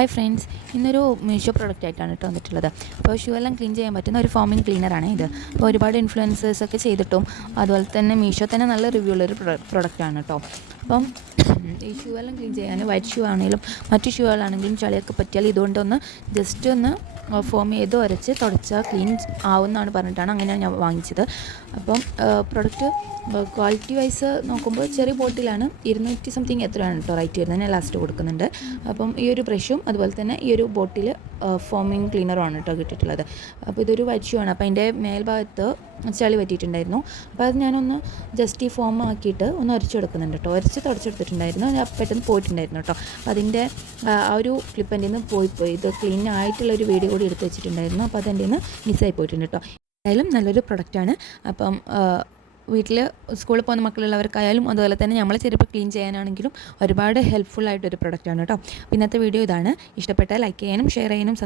Hi friends, ഇന്നൊരു Meesho product ആയിട്ടാണ് കേട്ടോ വന്നിട്ടുള്ളത്. അപ്പോൾ ഷൂ എല്ലാം ക്ലീൻ ചെയ്യാൻ പറ്റുന്ന ഒരു ഫോമിംഗ് ക്ലീനറാണ് ഇത്. അപ്പോൾ ഒരുപാട് ഇൻഫ്ലുവൻസേഴ്സൊക്കെ ചെയ്തിട്ടും അതുപോലെ തന്നെ മീഷോ തന്നെ നല്ല റിവ്യൂ ഉള്ളൊരു പ്രൊഡക്റ്റാണ് കേട്ടോ. അപ്പം ഈ ഷൂ എല്ലാം ക്ലീൻ ചെയ്യാൻ വൈറ്റ് ഷൂ ആണെങ്കിലും മറ്റു ഷൂകളാണെങ്കിലും ചളിയൊക്കെ പറ്റിയാൽ ഇതുകൊണ്ടൊന്ന് ജസ്റ്റ് ഒന്ന് ഫോം ചെയ്ത് ഉരച്ച് തുടച്ചാൽ ക്ലീൻ ആവുമെന്നാണ് പറഞ്ഞിട്ടാണ് അങ്ങനെയാണ് ഞാൻ വാങ്ങിച്ചത്. അപ്പം പ്രൊഡക്റ്റ് ക്വാളിറ്റി വൈസ് നോക്കുമ്പോൾ ചെറിയ ബോട്ടിലാണ് 200 സംതിങ് എത്രയാണ് കേട്ടോ റേറ്റ് വരുന്നത്. ഞാൻ ലാസ്റ്റ് കൊടുക്കുന്നുണ്ട്. അപ്പം ഈ ഒരു ബ്രഷും അതുപോലെ തന്നെ ഈ ഒരു ബോട്ടിൽ ഫോമിങ് ക്ലീനറുമാണ് കേട്ടോ കിട്ടിയിട്ടുള്ളത്. അപ്പോൾ ഇതൊരു വൈറ്റ് ഷൂ ആണ്. അപ്പോൾ അതിൻ്റെ മേൽഭാഗത്ത് ചളി പറ്റിയിട്ടുണ്ടായിരുന്നു. അപ്പോൾ അത് ഞാനൊന്ന് ജസ്റ്റ് ഈ ഫോം ആക്കിയിട്ട് ഒന്ന് ഉരച്ചെടുക്കുന്നുണ്ട് കേട്ടോ. ഉരച്ച് തുടച്ചെടുത്തിട്ടുണ്ടായിരുന്നു. ഞാൻ പെട്ടെന്ന് പോയിട്ടുണ്ടായിരുന്നു കേട്ടോ. അപ്പോൾ അതിൻ്റെ ആ ഒരു ക്ലിപ്പ് എൻ്റെ നിന്ന് പോയി ഇത് ക്ലീൻ ആയിട്ടുള്ളൊരു വീഡിയോ കൂടി എടുത്ത് വെച്ചിട്ടുണ്ടായിരുന്നു. അപ്പോൾ അതെൻ്റെ നിന്ന് മിസ്സായി പോയിട്ടുണ്ട് കേട്ടോ. എന്തായാലും നല്ലൊരു പ്രൊഡക്റ്റാണ്. അപ്പം വീട്ടിൽ സ്കൂളിൽ പോകുന്ന മക്കളുള്ളവർക്കായാലും അതുപോലെ തന്നെ നമ്മൾ ചെരുപ്പ് ക്ലീൻ ചെയ്യാനാണെങ്കിലും ഒരുപാട് ഹെൽപ്ഫുൾ ആയിട്ടൊരു പ്രൊഡക്റ്റാണ് കേട്ടോ. ഇന്നത്തെ വീഡിയോ ഇതാണ്. ഇഷ്ടപ്പെട്ടാൽ ലൈക്ക് ചെയ്യാനും ഷെയർ ചെയ്യാനും